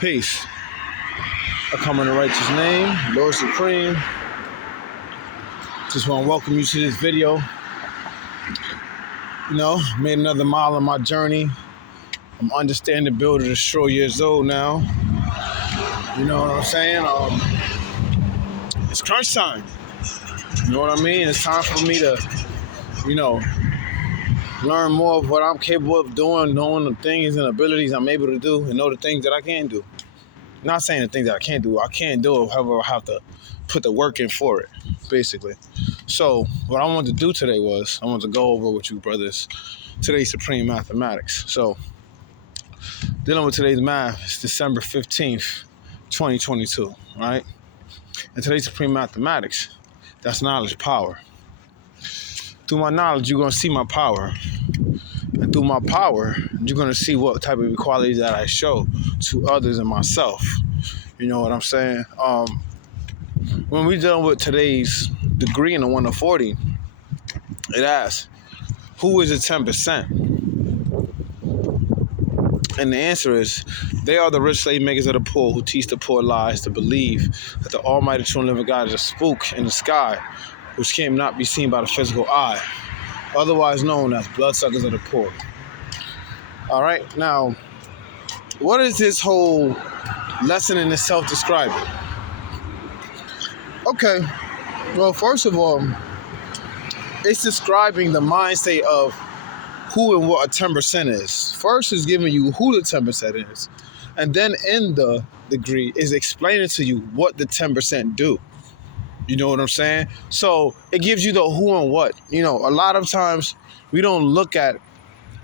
Peace. I come in the righteous name, Lord Supreme. Just want to welcome you to this video. Made another mile on my journey. I'm understanding, build, or destroy years old now. You know what I'm saying? It's crunch time. You know what I mean? It's time for me to, learn more of what I'm capable of doing, knowing the things and abilities I'm able to do, and know the things that I can do. Not saying the things that I can't do. I can't do it, however, I have to put the work in for it, basically. So what I wanted to do today was, I wanted to go over with you brothers today's Supreme Mathematics. So dealing with today's math, it's December 15th, 2022, right? And today's Supreme Mathematics, that's knowledge power. Through my knowledge, you're going to see my power. And through my power, you're going to see what type of equalities that I show to others and myself. You know what I'm saying? When we're dealing with today's degree in the 1 to 40, it asks, who is the 10%? And the answer is, they are the rich slave makers of the poor who teach the poor lies to believe that the almighty true and living God is a spook in the sky, which cannot be seen by the physical eye, otherwise known as bloodsuckers of the poor. All right, now, what is this whole lesson in itself describing? Okay, well, first of all, it's describing the mind state of who and what a 10% is. First is giving you who the 10% is. And then in the degree is explaining to you what the 10% do. You know what I'm saying? So it gives you the who and what. A lot of times we don't look at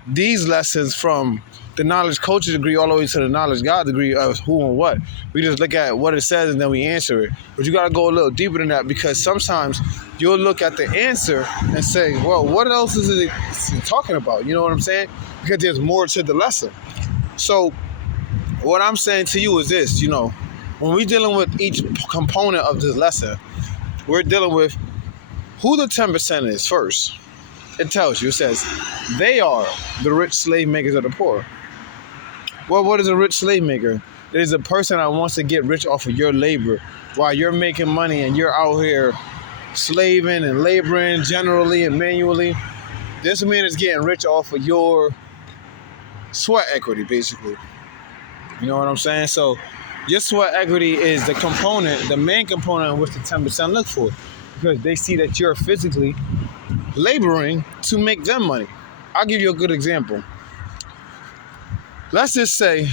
these lessons from the knowledge culture degree all the way to the knowledge God degree of who and what. We just look at what it says and then we answer it. But you got to go a little deeper than that, because sometimes you'll look at the answer and say, well, what else is it talking about? You know what I'm saying? Because there's more to the lesson. So what I'm saying to you is this, when we're dealing with each component of this lesson, we're dealing with who the 10% is first. It tells you, it says, they are the rich slave makers of the poor. Well, what is a rich slave maker? It is a person that wants to get rich off of your labor while you're making money and you're out here slaving and laboring generally and manually. This man is getting rich off of your sweat equity, basically. You know what I'm saying? So your sweat equity is the component, the main component in which the 10% look for, because they see that you're physically laboring to make them money. I'll give you a good example. Let's just say,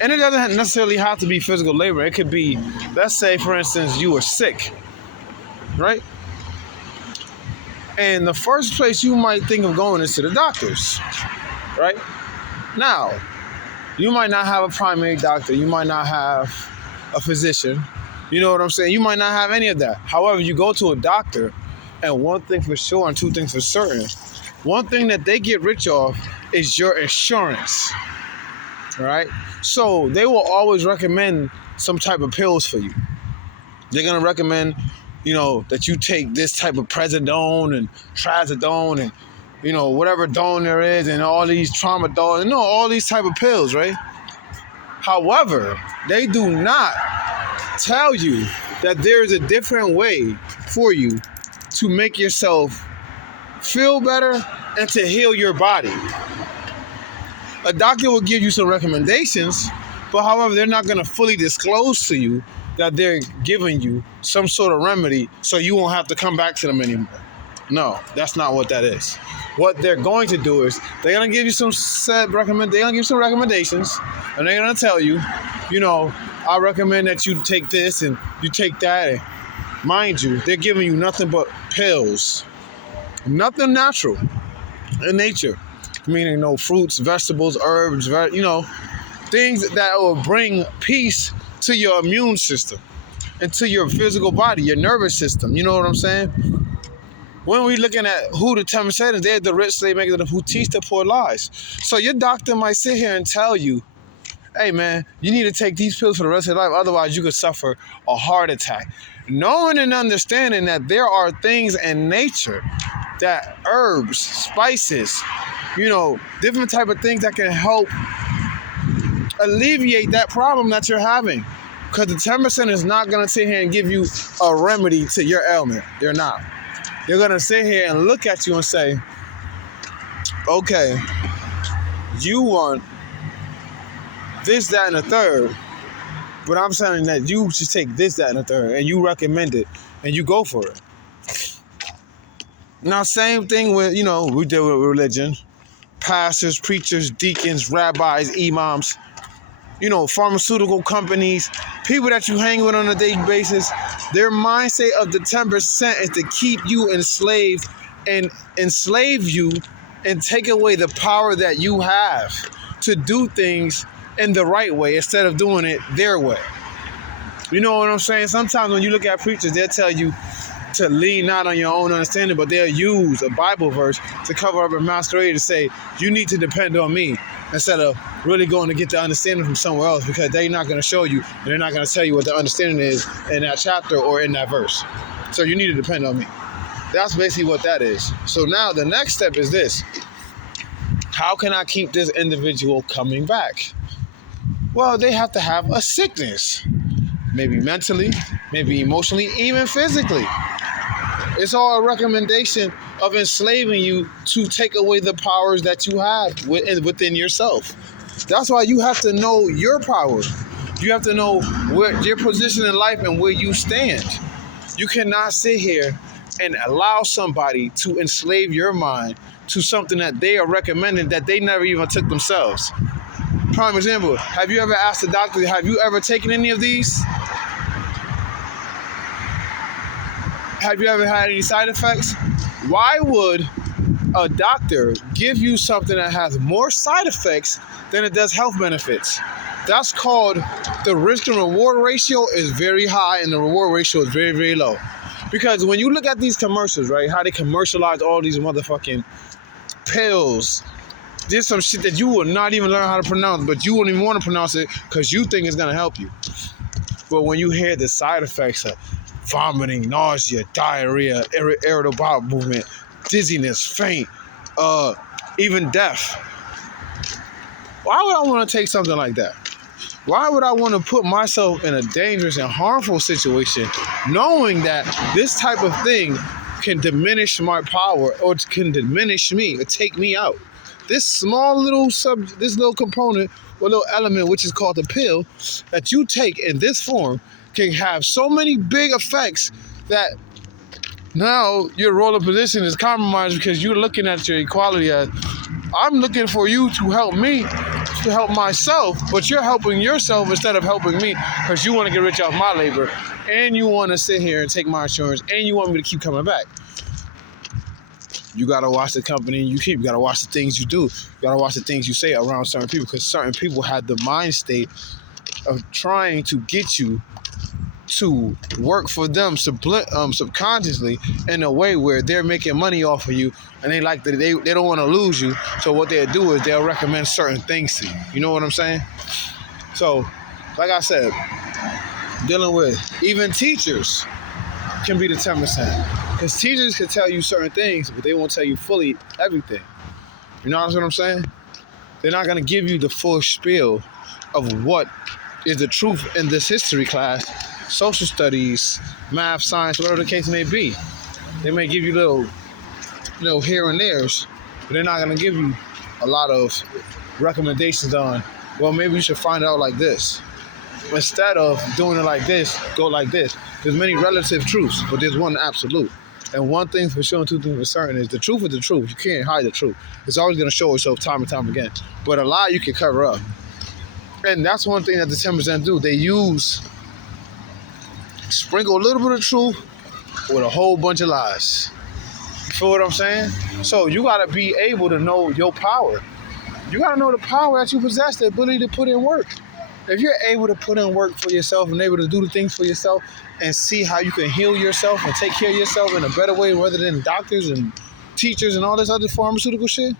and it doesn't necessarily have to be physical labor. It could be, let's say, for instance, you were sick, right? And the first place you might think of going is to the doctors, right? Now, you might not have a primary doctor. You might not have a physician. You know what I'm saying? You might not have any of that. However, you go to a doctor, and one thing for sure and two things for certain, one thing that they get rich off is your insurance, right? So they will always recommend some type of pills for you. They're going to recommend, that you take this type of Prednisone and Trazodone and, whatever done there is, and all these Tramadol, and all these type of pills, right? However, they do not tell you that there is a different way for you to make yourself feel better and to heal your body. A doctor will give you some recommendations, but however, they're not going to fully disclose to you that they're giving you some sort of remedy so you won't have to come back to them anymore. No, that's not what that is. What they're going to do is they're going to give you some recommendations, and they're going to tell you, I recommend that you take this and you take that. And mind you, they're giving you nothing but pills, nothing natural in nature, meaning no fruits, vegetables, herbs, things that will bring peace to your immune system and to your physical body, your nervous system. You know what I'm saying? When we're looking at who the 10% is, they're the rich slave makers who teach the poor lies. So your doctor might sit here and tell you, hey man, you need to take these pills for the rest of your life, otherwise you could suffer a heart attack. Knowing and understanding that there are things in nature, that herbs, spices, different type of things that can help alleviate that problem that you're having. Because the 10% is not going to sit here and give you a remedy to your ailment. They're not. They're going to sit here and look at you and say, okay, you want this, that, and the third, but I'm saying that you should take this, that, and the third, and you recommend it, and you go for it. Now, same thing with, we deal with religion. Pastors, preachers, deacons, rabbis, imams, pharmaceutical companies, people that you hang with on a daily basis. Their mindset of the 10% is to keep you enslaved and enslave you and take away the power that you have to do things in the right way instead of doing it their way. You know what I'm saying? Sometimes when you look at preachers, they'll tell you to lean not on your own understanding, but they'll use a Bible verse to cover up a masquerade to say, you need to depend on me, instead of really going to get the understanding from somewhere else, because they're not going to show you, and they're not going to tell you what the understanding is in that chapter or in that verse. So you need to depend on me. That's basically what that is. So now the next step is this. How can I keep this individual coming back? Well, they have to have a sickness. Maybe mentally, maybe emotionally, even physically. It's all a recommendation of enslaving you to take away the powers that you have within yourself. That's why you have to know your power. You have to know where your position in life and where you stand. You cannot sit here and allow somebody to enslave your mind to something that they are recommending that they never even took themselves. Prime example, have you ever asked the doctor, have you ever taken any of these? Have you ever had any side effects? Why would a doctor give you something that has more side effects than it does health benefits? That's called the risk and reward ratio is very high and the reward ratio is very, very low. Because when you look at these commercials, right, how they commercialize all these motherfucking pills, there's some shit that you will not even learn how to pronounce, but you won't even want to pronounce it because you think it's going to help you. But when you hear the side effects of vomiting, nausea, diarrhea, irritable bowel movement, dizziness, faint, even death. Why would I want to take something like that? Why would I want to put myself in a dangerous and harmful situation knowing that this type of thing can diminish my power or can diminish me or take me out? This small little this little component or little element, which is called the pill, that you take in this form can have so many big effects that now your role of position is compromised because you're looking at your equality as, I'm looking for you to help me, to help myself, but you're helping yourself instead of helping me because you want to get rich off my labor and you want to sit here and take my insurance and you want me to keep coming back. You got to watch the company you keep. You got to watch the things you do. You got to watch the things you say around certain people because certain people have the mind state of trying to get you to work for them subconsciously in a way where they're making money off of you and they don't want to lose you. So what they'll do is they'll recommend certain things to you. You know what I'm saying? So, like I said, dealing with even teachers can be the 10%. Because teachers can tell you certain things, but they won't tell you fully everything. You know what I'm saying? They're not going to give you the full spiel of what is the truth in this history class, social studies, math, science, whatever the case may be. They may give you little here and there's, but they're not going to give you a lot of recommendations on, well, maybe you should find out like this. Instead of doing it like this, go like this. There's many relative truths, but there's one absolute. And one thing for sure and two things for certain is the truth is the truth. You can't hide the truth. It's always going to show itself time and time again. But a lie you can cover up. And that's one thing that the 10% do. They sprinkle a little bit of truth with a whole bunch of lies. You feel what I'm saying? So you got to be able to know your power. You got to know the power that you possess, the ability to put in work. If you're able to put in work for yourself and able to do the things for yourself and see how you can heal yourself and take care of yourself in a better way rather than doctors and teachers and all this other pharmaceutical shit,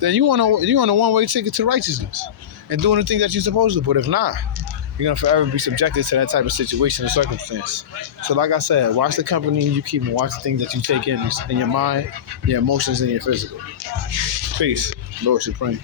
then you're on a one-way ticket to righteousness and doing the things that you're supposed to. But if not, you're going to forever be subjected to that type of situation and circumstance. So like I said, watch the company you keep and watch the things that you take in your mind, your emotions, and your physical. Peace. Lord Supreme.